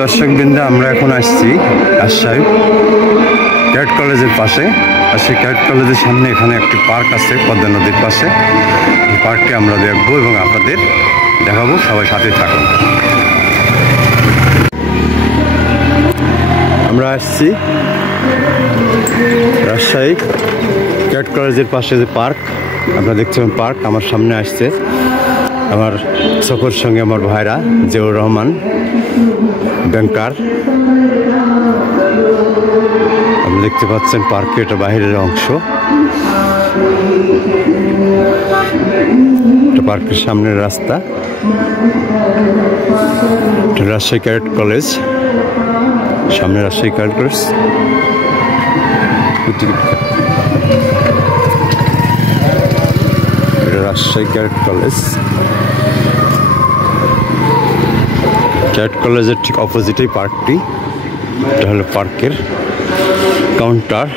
দর্শকবৃন্দ, আমরা এখন আসছি রাজশাহী ক্যাডেট কলেজের পাশে। আর সেই ক্যাডেট কলেজের সামনে এখানে একটি পার্ক আছে পদ্মা নদীর পাশে। এই পার্কটি আমরা দেখবো এবং আপনাদের দেখাবো, সবাই সাথে থাকুন। আমরা আসছি রাজশাহী ক্যাডেট কলেজের পাশে যে পার্ক, আপনারা দেখছেন পার্ক। আমার সামনে আসছে আমার সফর সঙ্গে আমার ভাইরা জিয়াউর রহমান ব্যাংকার। আপনি দেখতে পাচ্ছেন পার্কে, এটা বাহিরের অংশ। এটা পার্কের সামনের রাস্তা। রাজশাহী ক্যাডেট কলেজ, সামনে রাজশাহী ক্যাডেট কলেজ। এটা রাজশাহী ক্যাডেট কলেজ। ক্যাডেট কলেজের ঠিক অপোজিটেই পার্কটি। এটা হলো পার্কের counter.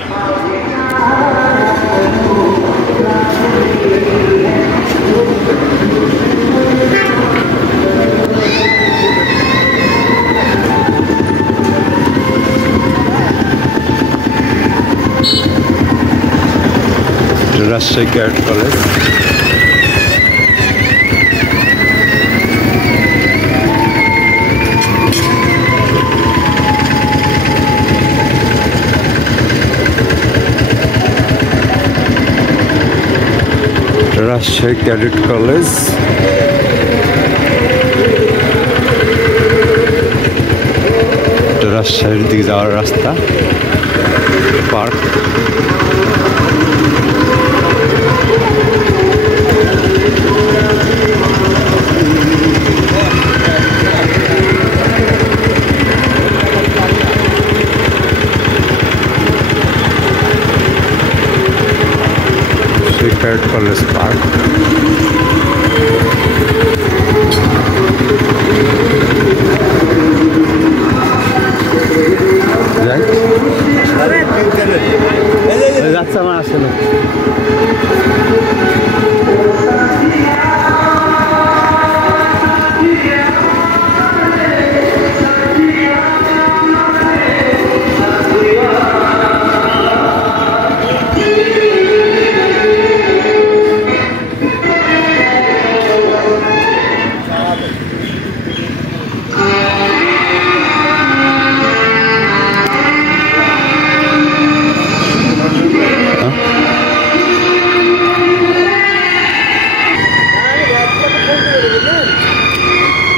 Rajshahi cadet college. Rajshahi cadet college. রাজশাহীর দিকে যাওয়ার রাস্তা, পার্ক। Cadet college park. যাচ্ছে আমার আসলে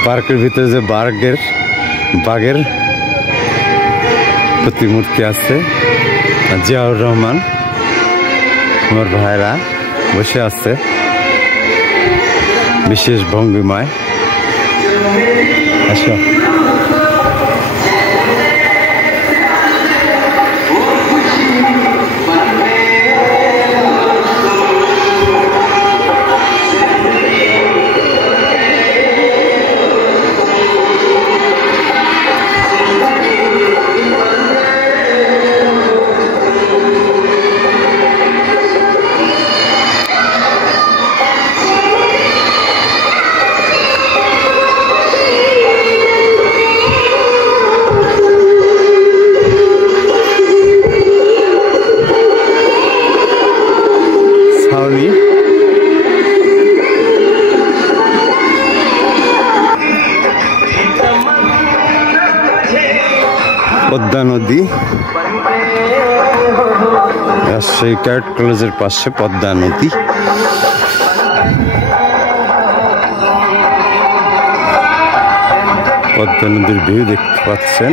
পার্কের ভিতরে যে বাঘের প্রতিমূর্তি আছে। জিয়াউর রহমান আমার ভাইরা বসে আছে বিশেষ ভঙ্গিমায়। আসো, পদ্মা নদী। রাজশাহী ক্যাডেট কলেজের পাশে পদ্মা নদী। পদ্মা নদীর ভিউ দেখতে পাচ্ছেন।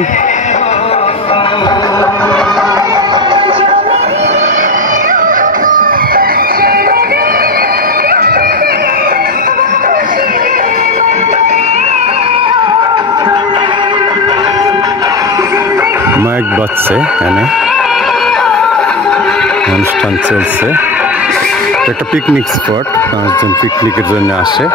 মাইক বাজছে, এখানে অনুষ্ঠান চলছে। একটা পিকনিক স্পট, মানুষজন পিকনিকের জন্য আসে।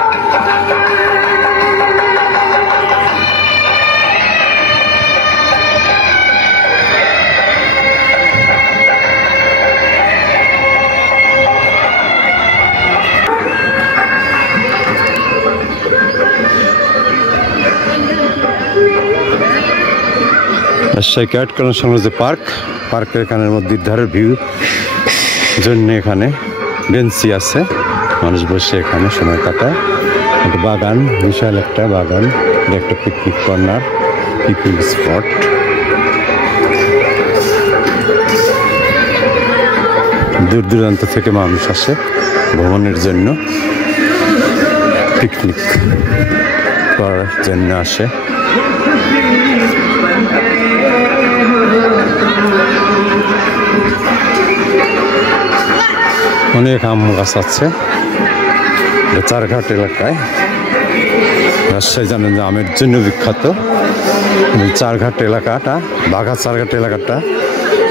রাজশাহী ক্যাডেট কলেজ সংলগ্ন পার্ক, পার্কের এখানের মধ্যে ধারের ভিউ জন্য এখানে বেঞ্চি আছে, মানুষ বসে এখানে সময় কাটায়। একটা বাগান, বিশাল একটা বাগান, এটা একটা পিকনিক কর্নার, পিকনিক স্পট। দূর দূরান্ত থেকে মানুষ আসে ভ্রমণের জন্য, পিকনিক করার জন্য আসে। অনেক আম গাছ আছে চারঘাট এলাকায়। রাজশাহী জানেন যে আমের জন্য বিখ্যাত। চারঘাট এলাকাটা, বাঘা চারঘাট এলাকাটা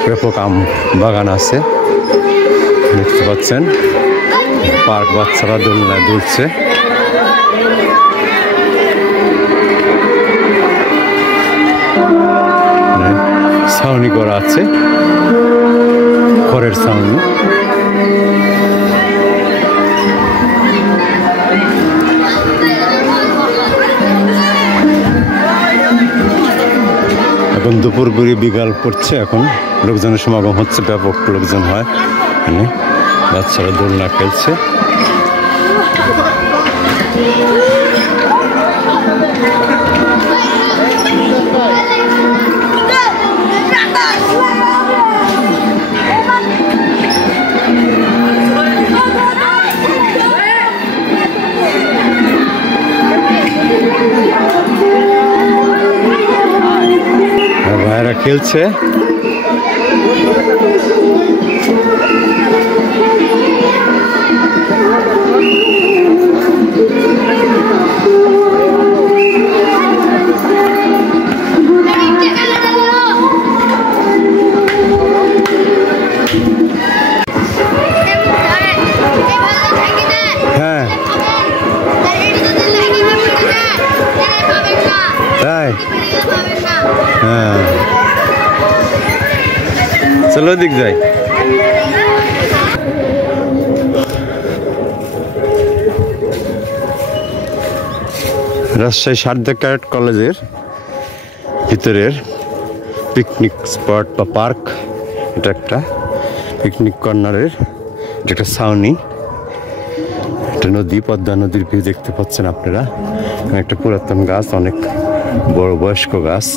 ব্যাপক আম বাগান আছে, দেখতে পাচ্ছেন। পার্ক, বাচ্চারা দোলনায় দুলছে। ছাউনি করা আছে, খড়ের ছাউনি। এখন দুপুর ঘুরে বিকাল পড়ছে, এখন লোকজনের সমাগম হচ্ছে, ব্যাপক লোকজন হয় এখানে। বাচ্চারা দোলনা খেলছে। ভাইরা খেলছে। হ্যাঁ তাই, হ্যাঁ চলো দিক যাই। রাজশাহী সারদা ক্যাডেট কলেজের ভিতরের পিকনিক স্পট বা পার্ক, এটা একটা পিকনিক কর্নারের, এটা একটা ছাউনি, একটা নদী, পদ্মা নদীর ভিউ দেখতে পাচ্ছেন আপনারা। একটা পুরাতন গাছ, অনেক বড় বয়স্ক গাছ।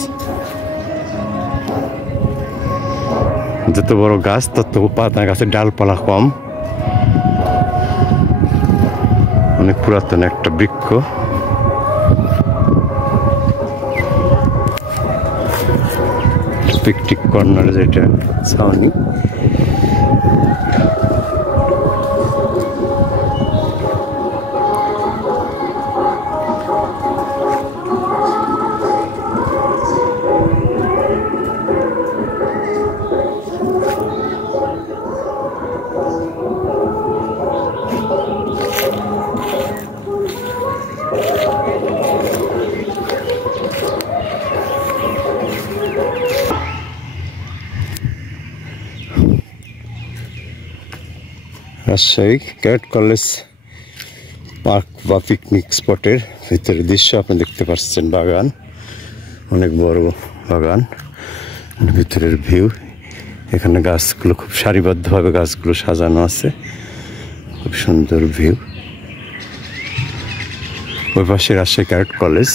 যত বড় গাছ তত পাতা, গাছের ডালপালা কম। অনেক পুরাতন একটা বৃক্ষ। পিকনিক কর্নার যেটা ছাউনি। রাজশাহী ক্যাডেট কলেজ পার্ক বা পিকনিক স্পটের ভিতরের দৃশ্য আপনি দেখতে পাচ্ছেন। বাগান, অনেক বড় বাগান, ভিতরের ভিউ। এখানে গাছগুলো খুব সারিবদ্ধভাবে গাছগুলো সাজানো আছে, খুব সুন্দর ভিউ। ওই পাশে রাজশাহী ক্যাডেট কলেজ।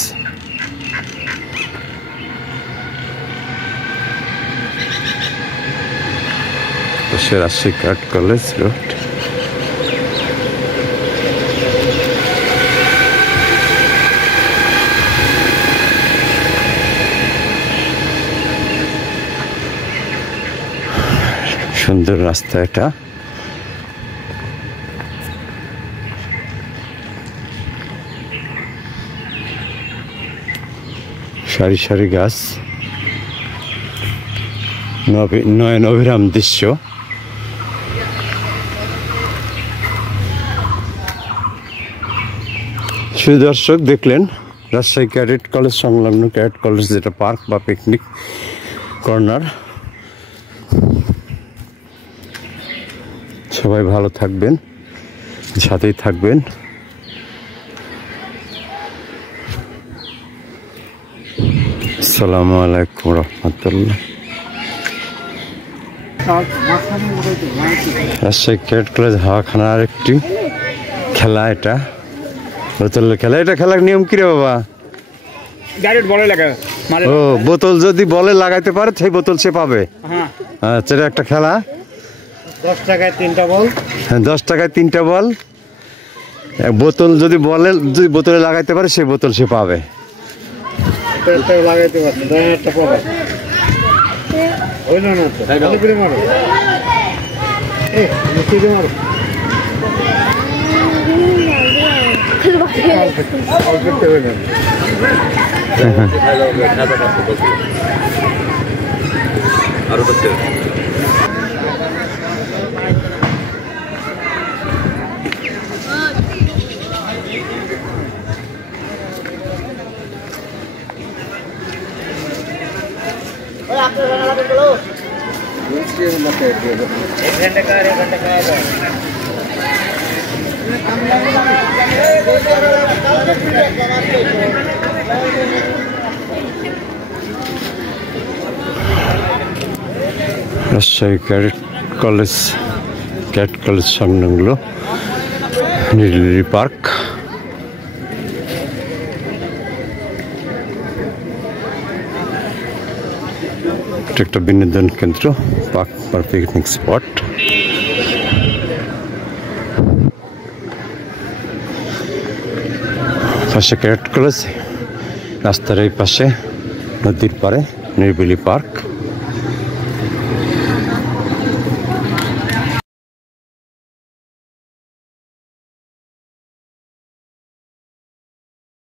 পাশে রাজশাহী ক্যাডেট কলেজ রোড। সুন্দর রাস্তা এটা। সারি সারি গাছ, নয়ন অভিরাম দৃশ্য। শুধু দর্শক দেখলেন রাজশাহী ক্যাডেট কলেজ সংলগ্ন ক্যাডেট কলেজ, যেটা পার্ক বা পিকনিক কর্নার। সবাই ভালো থাকবেন, সাথেই থাকবেন। আসসালামু আলাইকুম রহমতুল্লাহ। রাজশাহী ক্যাডেট কলেজ হাওয়াখানার একটি খেলা, এটা বোতলের খেলা। এটা খেলার নিয়ম কি রে বাবা? ও, বোতল যদি বলে লাগাইতে পারে সেই বোতল সে পাবে। আচ্ছা, এটা একটা খেলা। 10 টাকায় 3টা বল। হ্যাঁ, 10 টাকায় 3টা বল। বোতল যদি বোতলে লাগাইতে পারে সেই বোতল সে পাবে। লাগাইতে পারছে, একটা পাবে। ওই না না তো ভালো করে মারো। মুখে দিয়ে মারো। আরো করতে রাজশাহী ক্যাডেট কলেজ সংলগ্ন নীলগিরি পার্ক। এটা একটা বিনোদন কেন্দ্র, পার্ক বা পিকনিক স্পট। পাশে ক্যাডেট কলেজ, রাস্তার এই পাশে নদীর পাড়ে নিরিবিলি পার্ক।